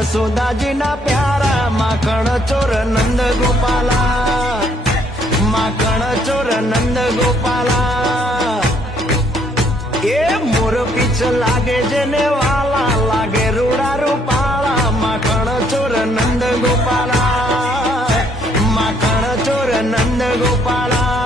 यशोदाजी ना प्यारा माखण चोर नंद गोपाला, माखण चोर नंद गोपाला। ए मोर पीछ लागे जेने वाला लागे रूड़ा रूपाला, माखण चोर नंद गोपाला, माखण चोर नंद गोपाला।